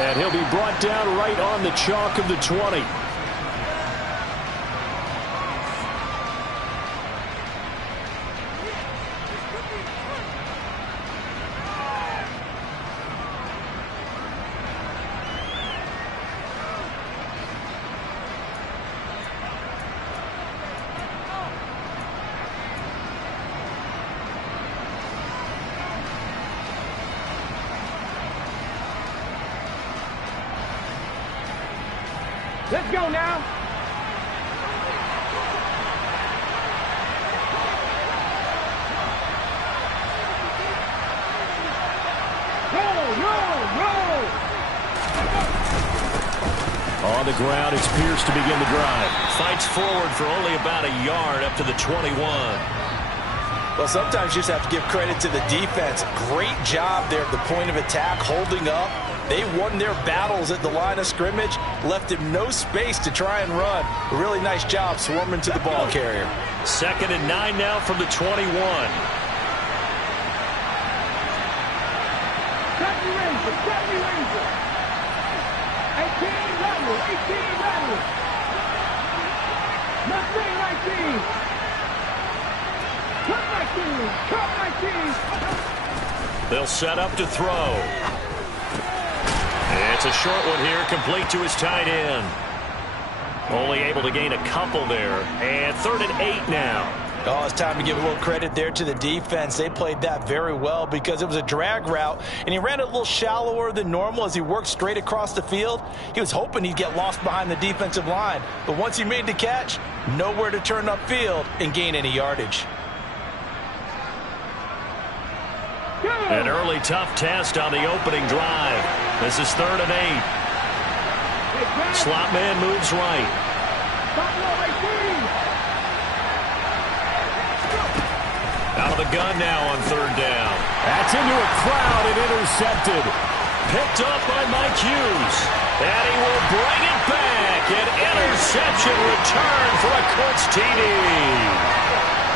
And he'll be brought down right on the chalk of the 20. Let's go now. Roll. On the ground, it's Pierce to begin the drive. Fights forward for only about a yard up to the 21. Well, sometimes you just have to give credit to the defense. Great job there at the point of attack, holding up. They won their battles at the line of scrimmage, left him no space to try and run. A really nice job swarming to the ball carrier. 2nd and 9 now from the 21. Cut the Ranger. 18 level. Mustang 19. Cut 19. They'll set up to throw. It's a short one here, complete to his tight end. Only able to gain a couple there. And 3rd and 8 now. Oh, it's time to give a little credit there to the defense. They played that very well because it was a drag route, and he ran a little shallower than normal as he worked straight across the field. He was hoping he'd get lost behind the defensive line, but once he made the catch, nowhere to turn upfield and gain any yardage. An early tough test on the opening drive. This is 3rd and 8. Slot man moves right. Out of the gun now on 3rd down. That's into a crowd and intercepted. Picked up by Mike Hughes. And he will bring it back. An interception return for a Colts TD.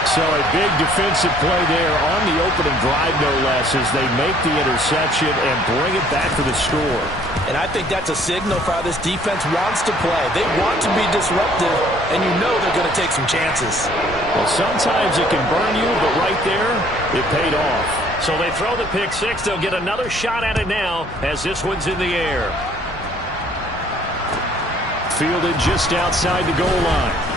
So a big defensive play there on the opening drive, no less, as they make the interception and bring it back for the score. And I think that's a signal for how this defense wants to play. They want to be disruptive, and you know they're going to take some chances. Well, sometimes it can burn you, but right there, it paid off. So they throw the pick six. They'll get another shot at it now as this one's in the air. Fielded just outside the goal line.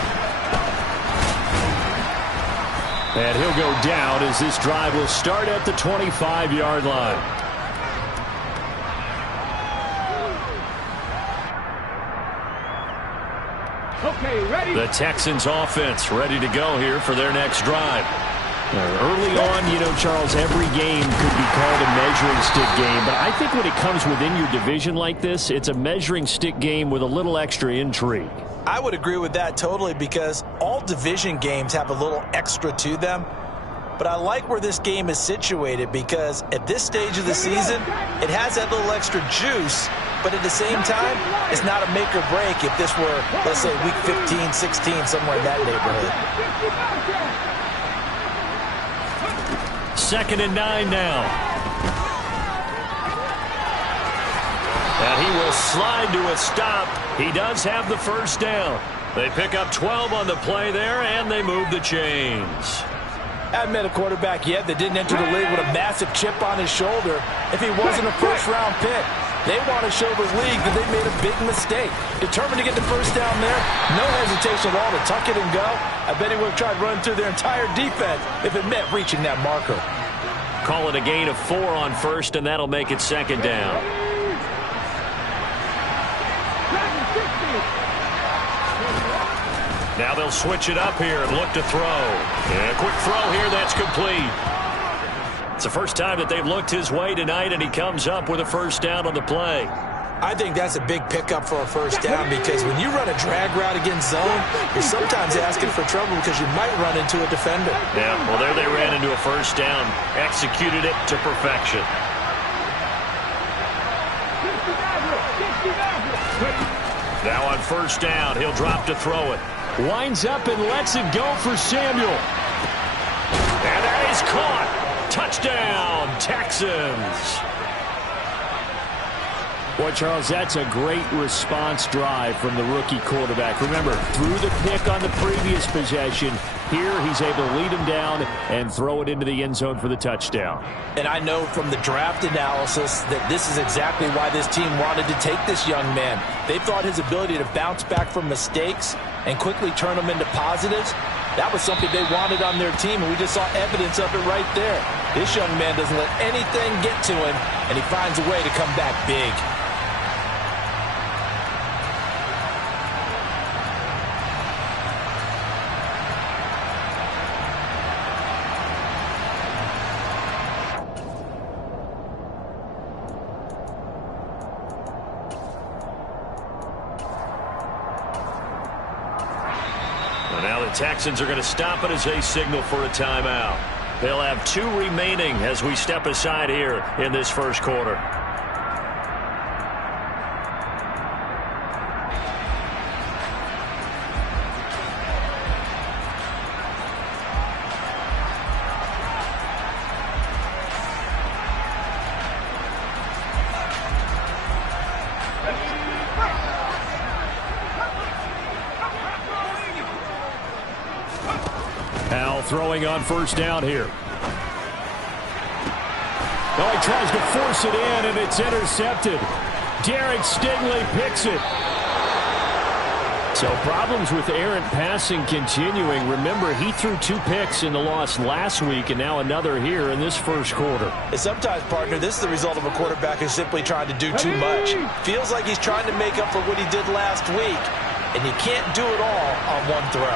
And he'll go down as this drive will start at the 25-yard line. Okay, ready? The Texans offense ready to go here for their next drive. Early on, you know, Charles, every game could be called a measuring stick game. But I think when it comes within your division like this, it's a measuring stick game with a little extra intrigue. I would agree with that totally because all division games have a little extra to them. But I like where this game is situated because at this stage of the season, it has that little extra juice. But at the same time, it's not a make or break if this were, let's say, week 15, 16, somewhere in that neighborhood. 2nd and 9 now. And he will slide to a stop. He does have the first down. They pick up 12 on the play there, and they move the chains. I haven't met a quarterback yet that didn't enter the league with a massive chip on his shoulder if he wasn't a first-round pick. They want to show the league that they made a big mistake. Determined to get the first down there, no hesitation at all to tuck it and go. I bet he would have tried running through their entire defense if it meant reaching that marker. Call it a gain of 4 on first, and that'll make it 2nd down. Now they'll switch it up here and look to throw. And a quick throw here, that's complete. It's the first time that they've looked his way tonight, and he comes up with a first down on the play. I think that's a big pickup for a first down because when you run a drag route against zone, you're sometimes asking for trouble because you might run into a defender. Yeah, well, there they ran into a first down. Executed it to perfection. Now on first down, he'll drop to throw it. Winds up and lets it go for Samuel. And that is caught. Touchdown, Texans. Boy, Charles, that's a great response drive from the rookie quarterback. Remember, threw the pick on the previous possession. Here, he's able to lead him down and throw it into the end zone for the touchdown. And I know from the draft analysis that this is exactly why this team wanted to take this young man. They thought his ability to bounce back from mistakes and quickly turn them into positives, that was something they wanted on their team, and we just saw evidence of it right there. This young man doesn't let anything get to him, and he finds a way to come back big. Texans are going to stop it as they signal for a timeout. They'll have 2 remaining as we step aside here in this first quarter. Throwing on first down here. Oh, he tries to force it in, and it's intercepted. Derek Stingley picks it. So problems with errant passing continuing. Remember, he threw 2 picks in the loss last week, and now another here in this first quarter. And sometimes, partner, this is the result of a quarterback who's simply trying to do too much. Feels like he's trying to make up for what he did last week, and you can't do it all on one throw.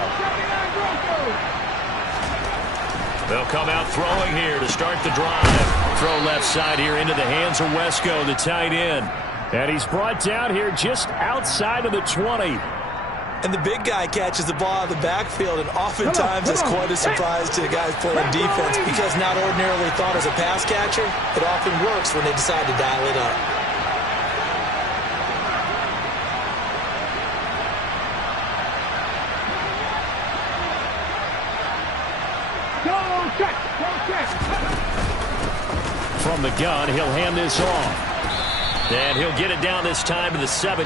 They'll come out throwing here to start the drive. Throw left side here into the hands of Wesco, the tight end. And he's brought down here just outside of the 20. And the big guy catches the ball out of the backfield, and oftentimes it's quite a surprise to the guys playing defense because not ordinarily thought as a pass catcher, it often works when they decide to dial it up. From the gun, he'll hand this off. And he'll get it down this time to the 17.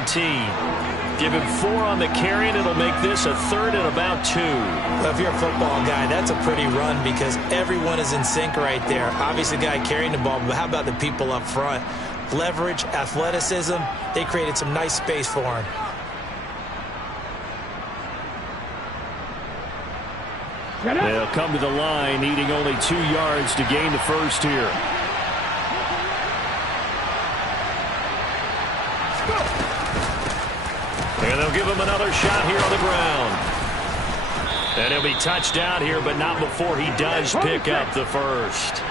Give him 4 on the carry, and it'll make this a 3rd and about 2. Well, if you're a football guy, that's a pretty run because everyone is in sync right there. Obviously, the guy carrying the ball, but how about the people up front? Leverage, athleticism, they created some nice space for him. They'll come to the line, needing only 2 yards to gain the first here. And they'll give him another shot here on the ground. And he'll be touched down here, but not before he does pick up the first.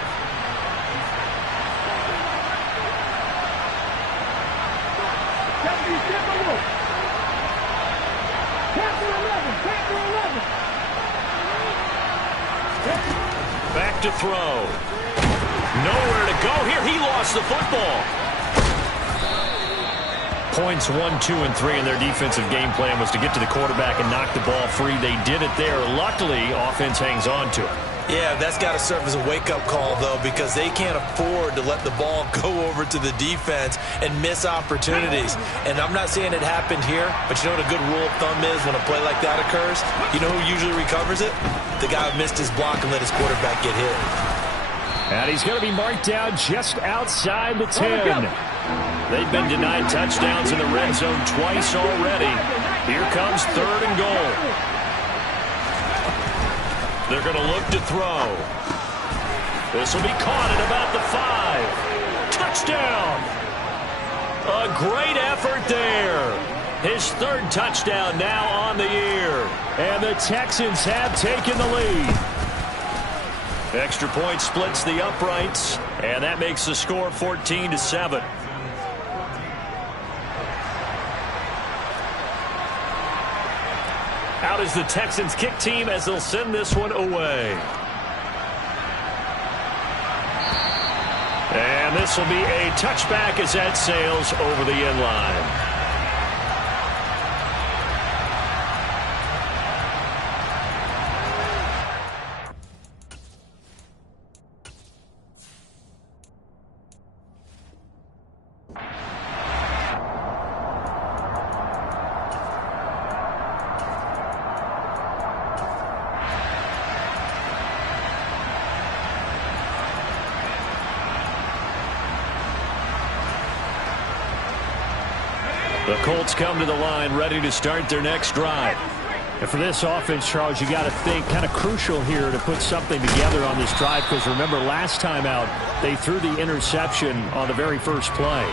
Back to throw. Nowhere to go here. He lost the football. Points 1, 2, and 3 in their defensive game plan was to get to the quarterback and knock the ball free. They did it there. Luckily, offense hangs on to it. Yeah, that's got to serve as a wake-up call, though, because they can't afford to let the ball go over to the defense and miss opportunities. And I'm not saying it happened here, but you know what a good rule of thumb is when a play like that occurs? You know who usually recovers it? The guy who missed his block and let his quarterback get hit. And he's going to be marked down just outside the 10. They've been denied touchdowns in the red zone twice already. Here comes 3rd and goal. They're going to look to throw. This will be caught at about the 5. Touchdown! A great effort there. His 3rd touchdown now on the year. And the Texans have taken the lead. Extra point splits the uprights, and that makes the score 14-7. Out is the Texans kick team as they'll send this one away. And this will be a touchback as that sails over the end line. The Colts come to the line ready to start their next drive. And for this offense, Charles, you got to think kind of crucial here to put something together on this drive, because remember last time out they threw the interception on the very first play.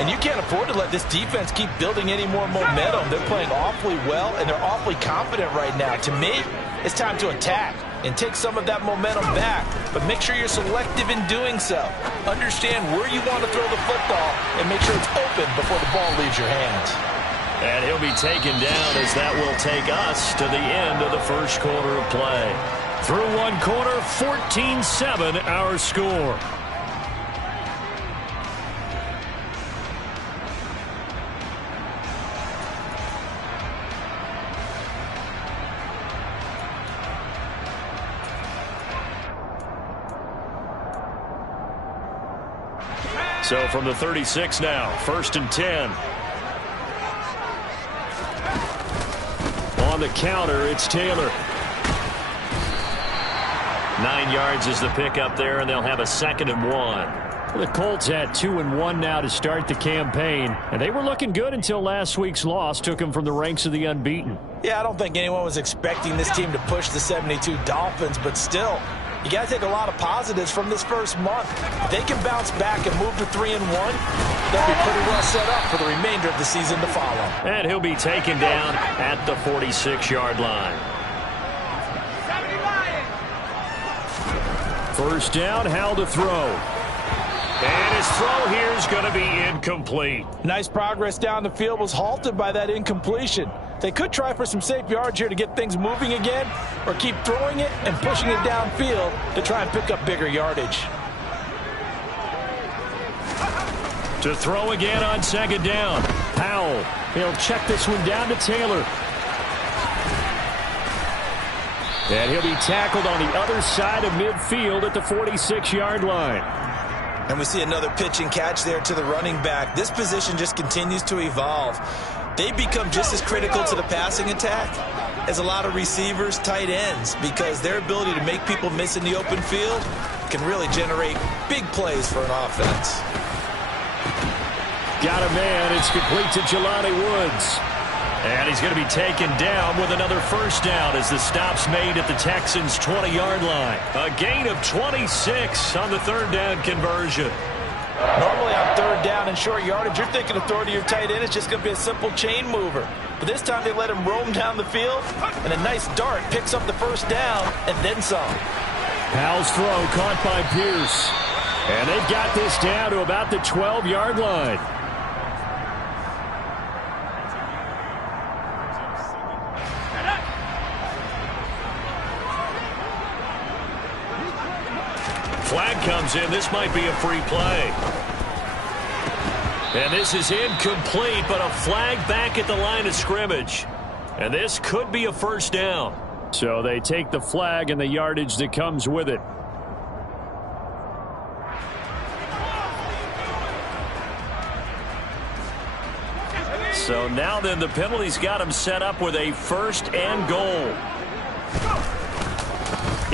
And you can't afford to let this defense keep building any more momentum. They're playing awfully well, and they're awfully confident right now. To me, it's time to attack and take some of that momentum back, but make sure you're selective in doing so. Understand where you want to throw the football and make sure it's open before the ball leaves your hands. And he'll be taken down as that will take us to the end of the first quarter of play. Through one quarter, 14-7 our score. So from the 36 now, 1st and 10. On the counter, it's Taylor. 9 yards is the pickup there, and they'll have a 2nd and 1. The Colts had 2-1 now to start the campaign, and they were looking good until last week's loss took them from the ranks of the unbeaten. Yeah, I don't think anyone was expecting this team to push the 72 Dolphins, but still, you got to take a lot of positives from this first month. If they can bounce back and move to 3-1, they'll be pretty well set up for the remainder of the season to follow. And he'll be taken down at the 46-yard line. 1st down, Howell to throw. And his throw here is going to be incomplete. Nice progress down the field was halted by that incompletion. They could try for some safe yards here to get things moving again, or keep throwing it and pushing it downfield to try and pick up bigger yardage. To throw again on 2nd down. Howell, he'll check this one down to Taylor. And he'll be tackled on the other side of midfield at the 46-yard line. And we see another pitch and catch there to the running back. This position just continues to evolve. They become just as critical to the passing attack as a lot of receivers, tight ends, because their ability to make people miss in the open field can really generate big plays for an offense. Got a man. It's complete to Jelani Woods. And he's going to be taken down with another 1st down as the stop's made at the Texans' 20-yard line. A gain of 26 on the 3rd down conversion. Normally on 3rd down and short yardage, you're thinking of throwing to your tight end. It's just going to be a simple chain mover. But this time they let him roam down the field, and a nice dart picks up the 1st down and then some. Howell's throw caught by Pierce. And they've got this down to about the 12-yard line. Flag comes in. This might be a free play. And this is incomplete, but a flag back at the line of scrimmage. And this could be a 1st down. So they take the flag and the yardage that comes with it. So now then the penalty's got him set up with a 1st and goal.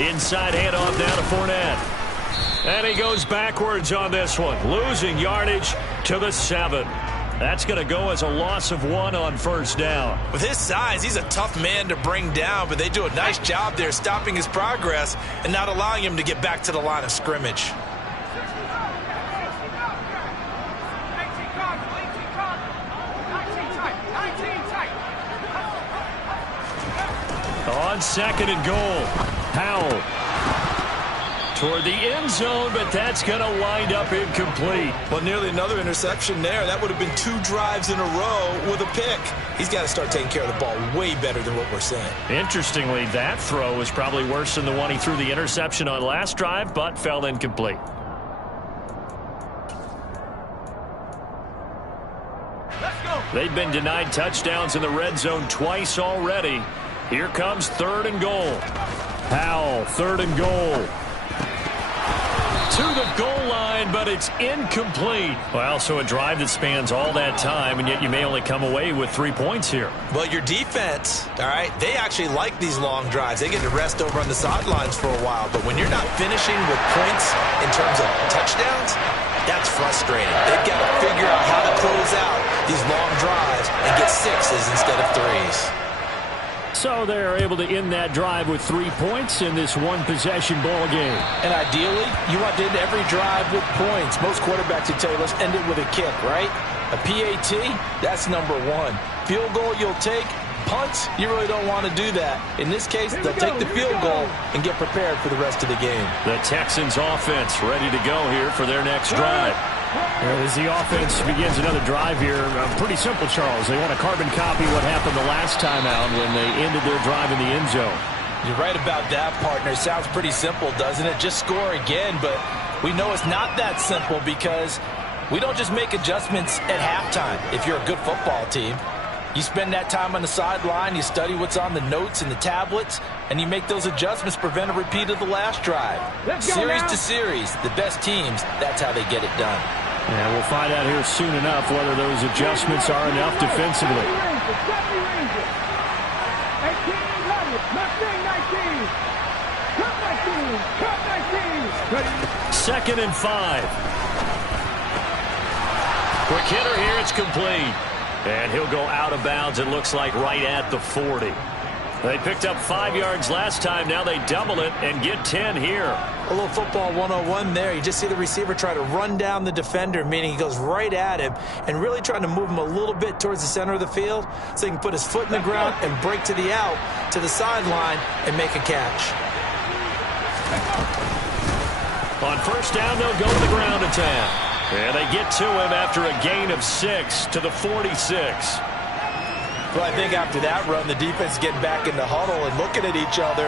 Inside handoff down to Fournette. And he goes backwards on this one, losing yardage to the 7. That's going to go as a loss of 1 on 1st down. With his size, he's a tough man to bring down, but they do a nice job there stopping his progress and not allowing him to get back to the line of scrimmage. On 2nd and goal, Howell toward the end zone, but that's going to wind up incomplete. Well, nearly another interception there. That would have been 2 drives in a row with a pick. He's got to start taking care of the ball way better than what we're seeing. Interestingly, that throw was probably worse than the one he threw the interception on last drive, but fell incomplete. They've been denied touchdowns in the red zone twice already. Here comes 3rd and goal. Howell, 3rd and goal. To the goal line, but it's incomplete. Well, so a drive that spans all that time, and yet you may only come away with 3 points here. Well, your defense, all right, they actually like these long drives. They get to rest over on the sidelines for a while. But when you're not finishing with points in terms of touchdowns, that's frustrating. They've got to figure out how to close out these long drives sixes instead of threes. So they're able to end that drive with 3 points in this one-possession ball game. And ideally, you want to end every drive with points. Most quarterbacks would tell you, let's end it with a kick, right? A PAT, that's number one. Field goal you'll take. Punts, you really don't want to do that. In this case, they'll take the field goal and get prepared for the rest of the game. The Texans offense ready to go here for their next drive. As the offense begins another drive here, pretty simple, Charles. They want to carbon copy what happened the last time out when they ended their drive in the end zone. You're right about that, partner. Sounds pretty simple, doesn't it? Just score again, but we know it's not that simple because we don't just make adjustments at halftime if you're a good football team. You spend that time on the sideline, you study what's on the notes and the tablets, and you make those adjustments, prevent a repeat of the last drive. Series to series, the best teams, that's how they get it done. And we'll find out here soon enough whether those adjustments are enough defensively. 2nd and 5. Quick hitter here, it's complete. And he'll go out of bounds, it looks like, right at the 40. They picked up 5 yards last time. Now they double it and get 10 here. A little football 101 there. You just see the receiver try to run down the defender, meaning he goes right at him and really trying to move him a little bit towards the center of the field so he can put his foot in the ground and break to the out, to the sideline, and make a catch. On first down, they'll go to the ground attack. And they get to him after a gain of 6 to the 46. Well, I think after that run, the defense is getting back in the huddle and looking at each other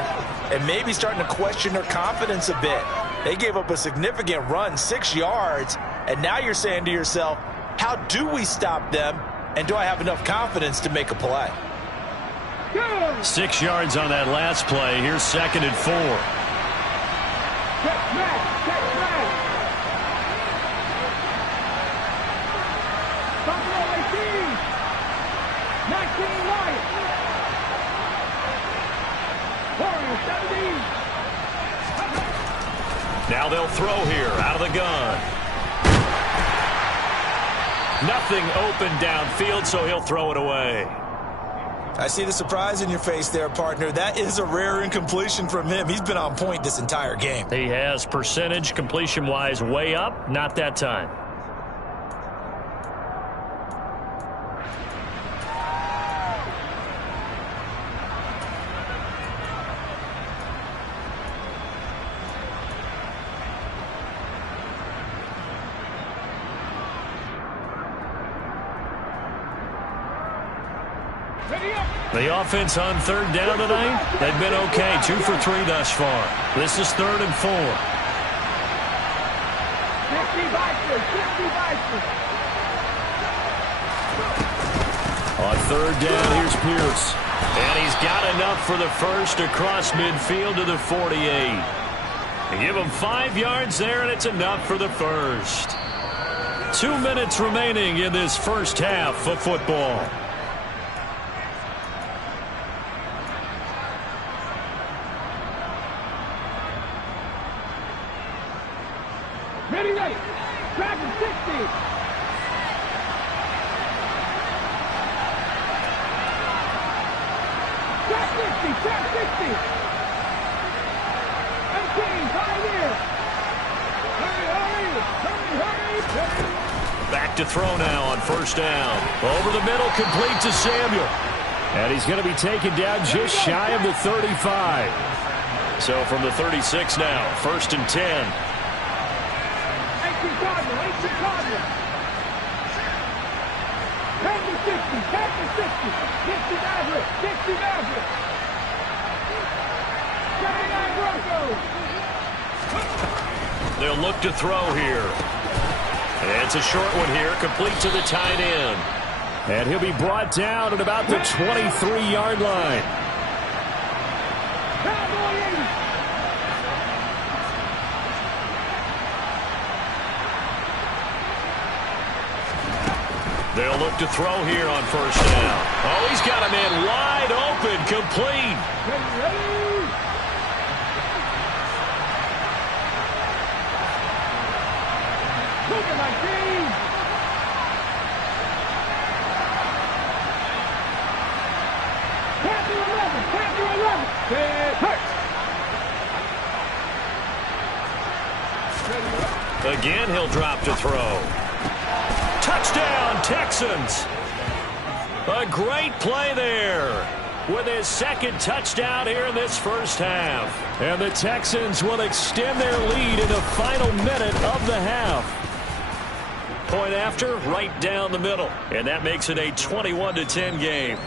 and maybe starting to question their confidence a bit. They gave up a significant run, 6 yards, and now you're saying to yourself, how do we stop them, and do I have enough confidence to make a play? 6 yards on that last play. Here's 2nd and 4. Check back. Now they'll throw here out of the gun. Nothing open downfield, so he'll throw it away. I see the surprise in your face there, partner. That is a rare incompletion from him. He's been on point this entire game. He has percentage completion-wise way up, not that time. The offense on 3rd down tonight, they've been okay. 2 for 3 thus far. This is 3rd and 4. 50 Vikings. On 3rd down, here's Pierce. And he's got enough for the first across midfield to the 48. They give him 5 yards there, and it's enough for the first. 2 minutes remaining in this first half of football. Ready. Tracking 60. Track 60. 18, Pioneer. Hurry. Back to throw now on first down. Over the middle, complete to Samuel. And he's going to be taken down just shy of the 35. So from the 36 now, 1st and 10. 18 Cardinal. 10 to 60. 60 Maverick. 79 Broncos. They'll look to throw here. And it's a short one here, complete to the tight end. And he'll be brought down at about the 23-yard line. They'll look to throw here on first down. Oh, he's got a man wide open, complete. Ready. Look at my team. Defense hurt. Again, he'll drop to throw. Touchdown, Texans. A great play there with his second touchdown here in this first half. And the Texans will extend their lead in the final minute of the half. Point after, right down the middle. And that makes it a 21-10 game.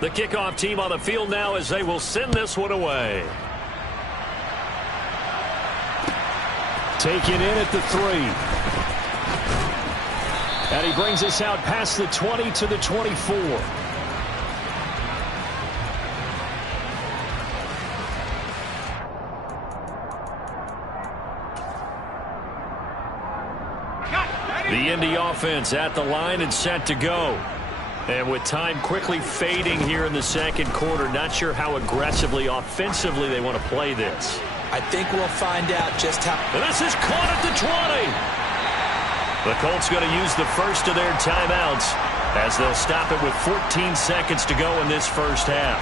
The kickoff team on the field now as they will send this one away. Taken in at the 3. And he brings us out past the 20 to the 24. The Indy offense at the line and set to go. And with time quickly fading here in the second quarter, not sure how aggressively, offensively they want to play this. I think we'll find out just how. And this is caught at the 20. The Colts going to use the first of their timeouts as they'll stop it with 14 seconds to go in this first half.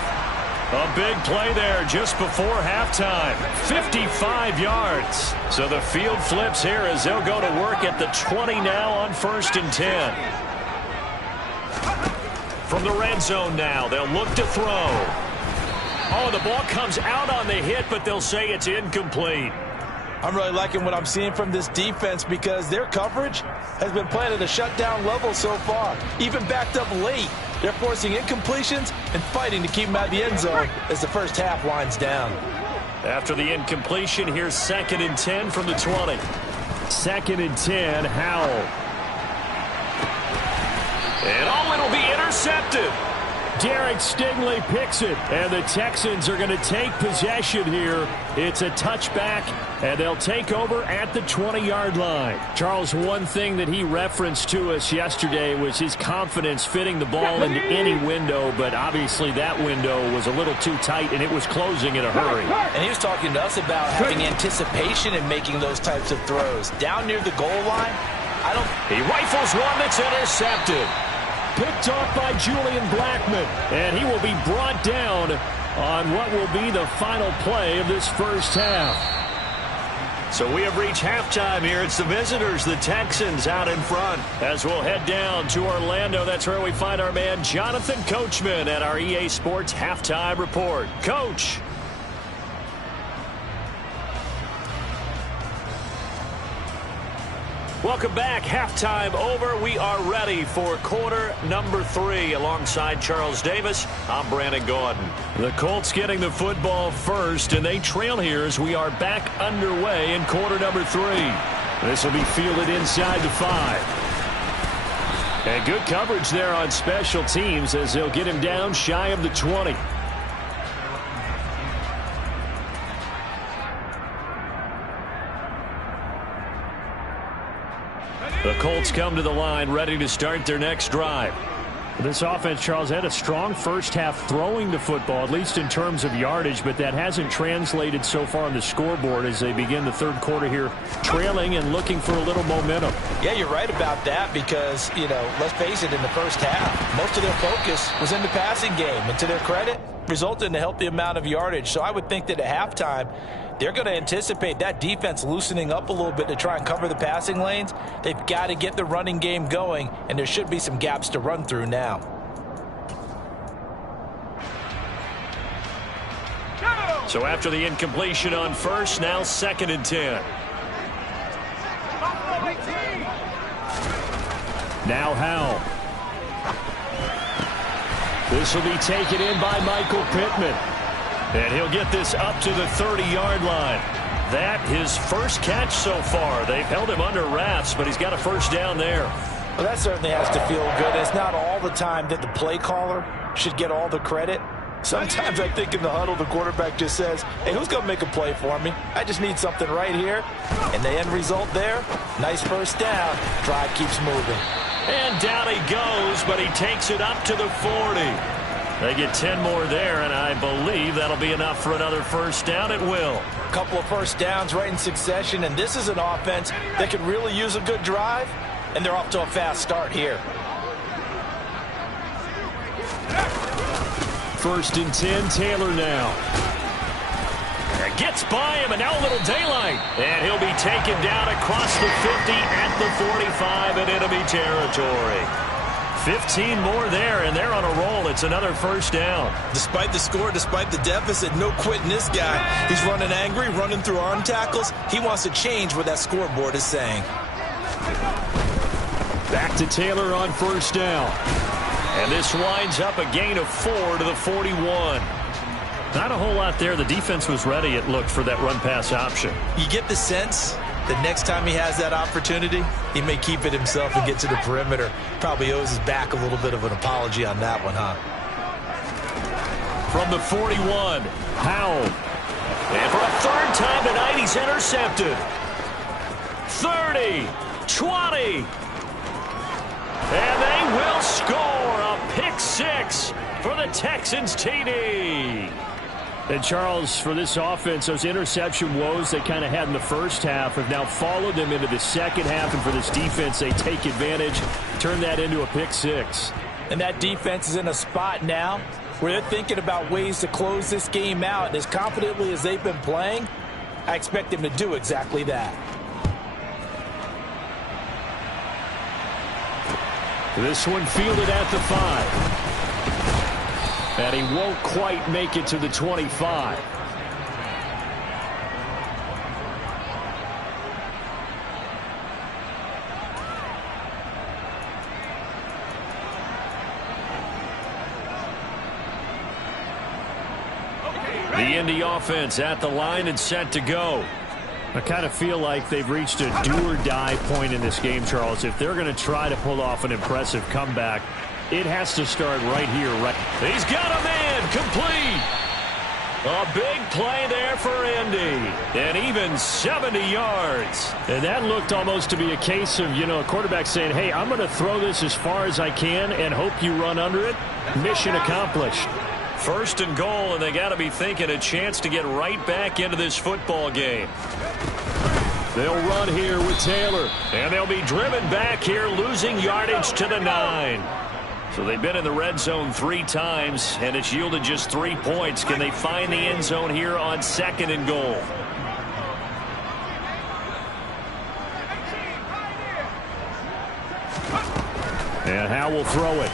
A big play there just before halftime. 55 yards. So the field flips here as they'll go to work at the 20 now on 1st and 10. From the red zone now, they'll look to throw. Oh, the ball comes out on the hit, but they'll say it's incomplete. I'm really liking what I'm seeing from this defense because their coverage has been playing at a shutdown level so far. Even backed up late, they're forcing incompletions and fighting to keep them out of the end zone as the first half winds down. After the incompletion, here's 2nd and 10 from the 20. 2nd and 10, Howell. And it'll be intercepted. Derek Stingley picks it, and the Texans are going to take possession here. It's a touchback, and they'll take over at the 20-yard line. Charles, one thing that he referenced to us yesterday was his confidence fitting the ball into any window, but obviously that window was a little too tight, and it was closing in a hurry. And he was talking to us about having anticipation in making those types of throws. Down near the goal line, He rifles one that's intercepted. Picked off by Julian Blackman, and he will be brought down on what will be the final play of this first half. So we have reached halftime here. It's the visitors, the Texans, out in front. As we'll head down to Orlando, that's where we find our man Jonathan Coachman at our EA Sports Halftime Report. Coach. Welcome back. Halftime over. We are ready for quarter number 3. Alongside Charles Davis, I'm Brandon Gordon. The Colts getting the football first, and they trail here as we are back underway in quarter number 3. This will be fielded inside the 5. And good coverage there on special teams as they'll get him down shy of the 20. The Colts come to the line ready to start their next drive. This offense, Charles, had a strong first half throwing the football, at least in terms of yardage, but that hasn't translated so far on the scoreboard as they begin the third quarter here, trailing and looking for a little momentum. Yeah, you're right about that because, let's face it, in the first half, most of their focus was in the passing game. And to their credit, resulted in a healthy amount of yardage. So I would think that at halftime, they're going to anticipate that defense loosening up a little bit to try and cover the passing lanes. They've got to get the running game going, and there should be some gaps to run through now. So after the incompletion on first, now 2nd and 10. Now Howell. This will be taken in by Michael Pittman. And he'll get this up to the 30-yard line. That his first catch so far. They've held him under wraps, but he's got a first down there. Well, that certainly has to feel good. It's not all the time that the play caller should get all the credit. Sometimes I think in the huddle, the quarterback just says, hey, who's going to make a play for me? I just need something right here. And the end result there, nice first down. Drive keeps moving. And down he goes, but he takes it up to the 40. They get 10 more there, and I believe that'll be enough for another first down. It will. A couple of first downs right in succession, and this is an offense that could really use a good drive, and they're off to a fast start here. 1st and 10. Taylor now. Gets by him, and now a little daylight. And he'll be taken down across the 50 at the 45 in enemy territory. 15 more there, and they're on a roll. It's another 1st down. Despite the score, despite the deficit, no quitting this guy. He's running angry, running through arm tackles. He wants to change what that scoreboard is saying. Back to Taylor on 1st down. And this winds up a gain of 4 to the 41. Not a whole lot there. The defense was ready, it looked, for that run-pass option. You get the sense that next time he has that opportunity, he may keep it himself and get to the perimeter. Probably owes his back a little bit of an apology on that one, huh? From the 41, Howell. And for a 3rd time tonight, he's intercepted. 30, 20. And they will score a pick 6 for the Texans TD. And, Charles, for this offense, those interception woes they kind of had in the first half have now followed them into the second half. And for this defense, they take advantage, turn that into a pick 6. And that defense is in a spot now where they're thinking about ways to close this game out. And as confidently as they've been playing, I expect them to do exactly that. This one fielded at the 5. And he won't quite make it to the 25. The Indy offense at the line and set to go. I kind of feel like they've reached a do-or-die point in this game, Charles. If they're going to try to pull off an impressive comeback, it has to start right here. He's got a man complete. A big play there for Indy. And even 70 yards. And that looked almost to be a case of, a quarterback saying, hey, I'm going to throw this as far as I can and hope you run under it. Mission accomplished. 1st and goal, and they got to be thinking a chance to get right back into this football game. They'll run here with Taylor. And they'll be driven back here, losing yardage to the 9. So they've been in the red zone 3 times, and it's yielded just 3 points. Can they find the end zone here on 2nd and goal? And Howell will throw it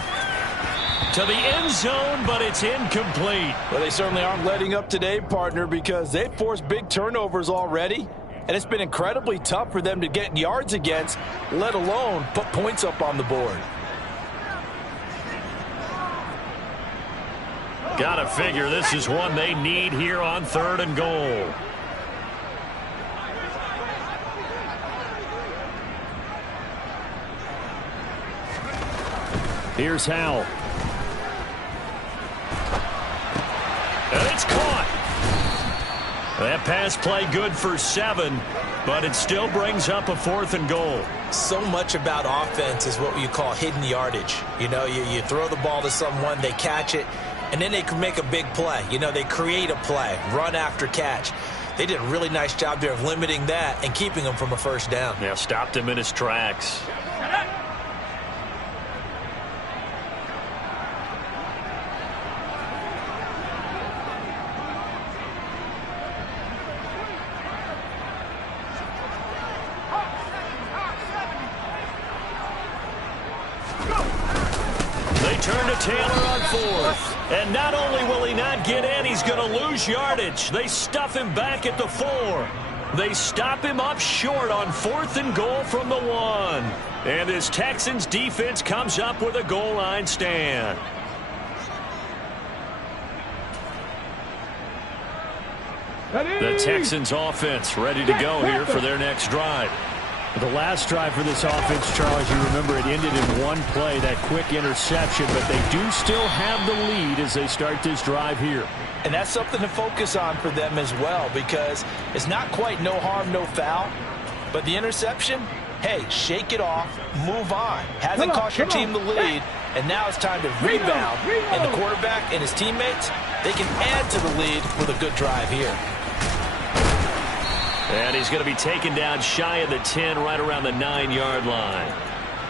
to the end zone, but it's incomplete. Well, they certainly aren't letting up today, partner, because they've forced big turnovers already, and it's been incredibly tough for them to get yards against, let alone put points up on the board. Gotta figure this is one they need here on 3rd and goal. Here's Howell. And it's caught. That pass play good for 7, but it still brings up a 4th and goal. So much about offense is what you call hidden yardage. You throw the ball to someone, they catch it, and then they can make a big play. They create a play, run after catch. They did a really nice job there of limiting that and keeping him from a 1st down. Yeah, stopped him in his tracks. Turn to Taylor on 4th. And not only will he not get in, he's going to lose yardage. They stuff him back at the 4. They stop him up short on 4th and goal from the 1. And this Texans defense comes up with a goal line stand. The Texans offense ready to go here for their next drive. The last drive for this offense, Charles, you remember it ended in one play, that quick interception, but they do still have the lead as they start this drive here. And that's something to focus on for them as well, because it's not quite no harm, no foul, but the interception, hey, shake it off, move on. Hasn't cost your team the lead, and now it's time to rebound. And the quarterback and his teammates, they can add to the lead with a good drive here. And he's going to be taken down shy of the 10, right around the 9-yard line.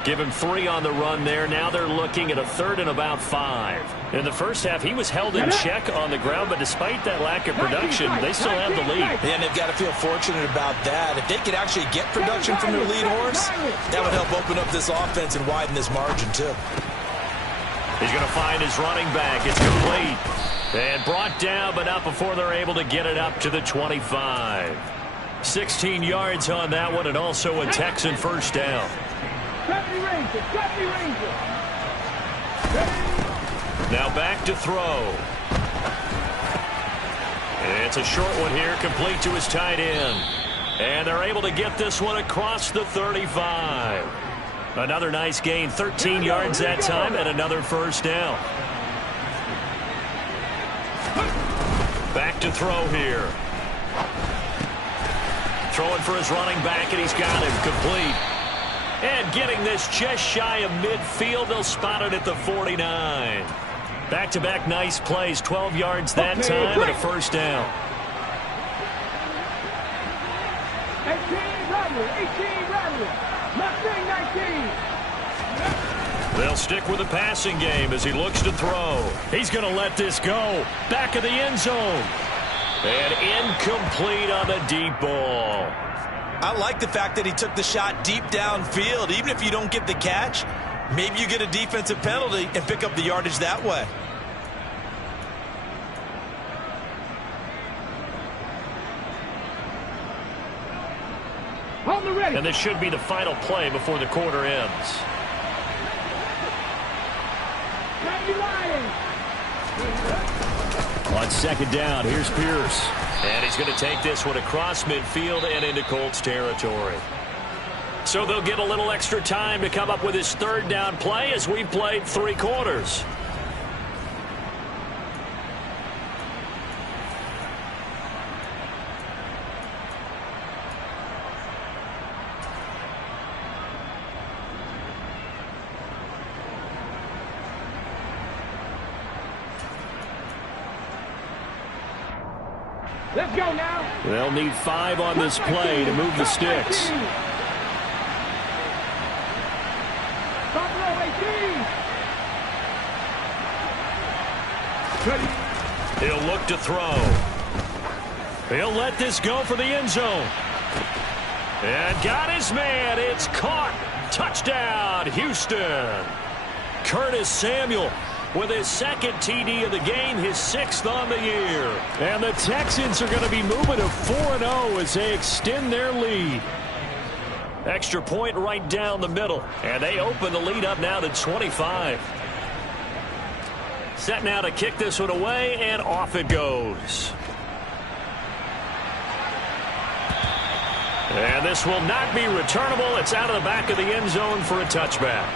Give him 3 on the run there. Now they're looking at a 3rd and about 5. In the first half, he was held in check on the ground, but despite that lack of production, they still have the lead. Yeah, and they've got to feel fortunate about that. If they could actually get production from their lead horse, that would help open up this offense and widen this margin, too. He's going to find his running back. It's complete. And brought down, but not before they're able to get it up to the 25. 16 yards on that one, and also a Texan first down. Now back to throw. It's a short one here, complete to his tight end. And they're able to get this one across the 35. Another nice gain, 13 yards that time, and another first down. Back to throw here. Throwing for his running back, and he's got him complete. And getting this just shy of midfield, they'll spot it at the 49. Back-to-back nice plays, 12 yards that time, and a first down. 18, They'll stick with the passing game as he looks to throw. He's going to let this go. Back of the end zone. And incomplete on the deep ball. I like the fact that he took the shot deep downfield. Even if you don't get the catch, maybe you get a defensive penalty and pick up the yardage that way. On the ready. And this should be the final play before the quarter ends. On second down, here's Pierce. And he's going to take this one across midfield and into Colts territory. So they'll get a little extra time to come up with his 3rd down play as we've played 3 quarters. Let's go now. They'll need 5 on this play to move the sticks. He'll look to throw. He'll let this go for the end zone. And got his man. It's caught. Touchdown, Houston. Curtis Samuel with his 2nd TD of the game, his 6th on the year. And the Texans are going to be moving to 4-0 as they extend their lead. Extra point right down the middle. And they open the lead up now to 25. Set now to kick this one away, and off it goes. And this will not be returnable. It's out of the back of the end zone for a touchback.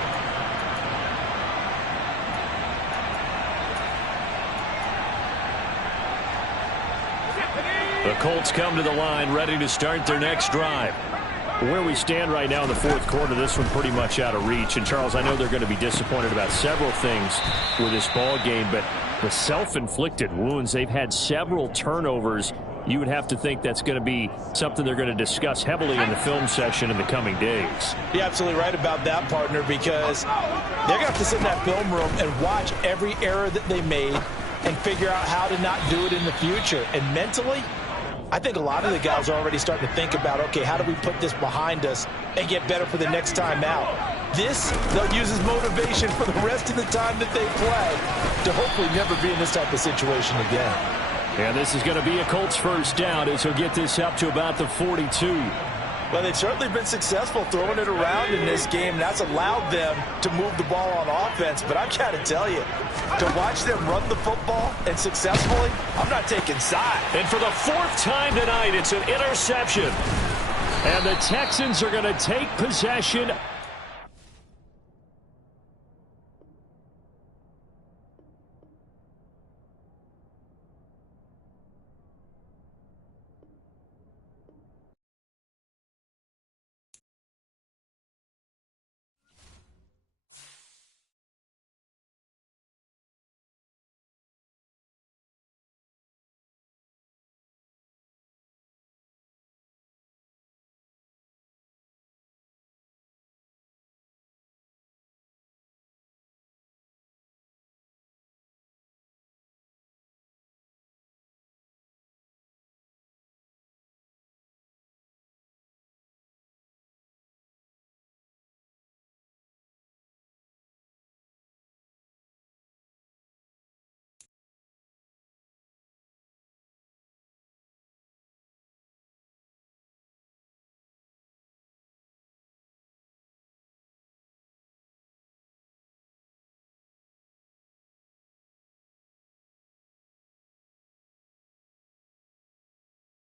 The Colts come to the line, ready to start their next drive. Where we stand right now in the 4th quarter, this one pretty much out of reach. And, Charles, I know they're going to be disappointed about several things with this ball game, but the self-inflicted wounds, they've had several turnovers. You would have to think that's going to be something they're going to discuss heavily in the film session in the coming days. You're absolutely right about that, partner, because they're going to have to sit in that film room and watch every error that they made and figure out how to not do it in the future. And mentally, I think a lot of the guys are already starting to think about, okay, how do we put this behind us and get better for the next time out? This, they'll use as motivation for the rest of the time that they play to hopefully never be in this type of situation again. And this is going to be a Colts first down as he'll get this up to about the 42. Well, they've certainly been successful throwing it around in this game, and that's allowed them to move the ball on offense. But I've got to tell you, to watch them run the football and successfully, I'm not taking sides. And for the 4th time tonight, it's an interception. And the Texans are going to take possession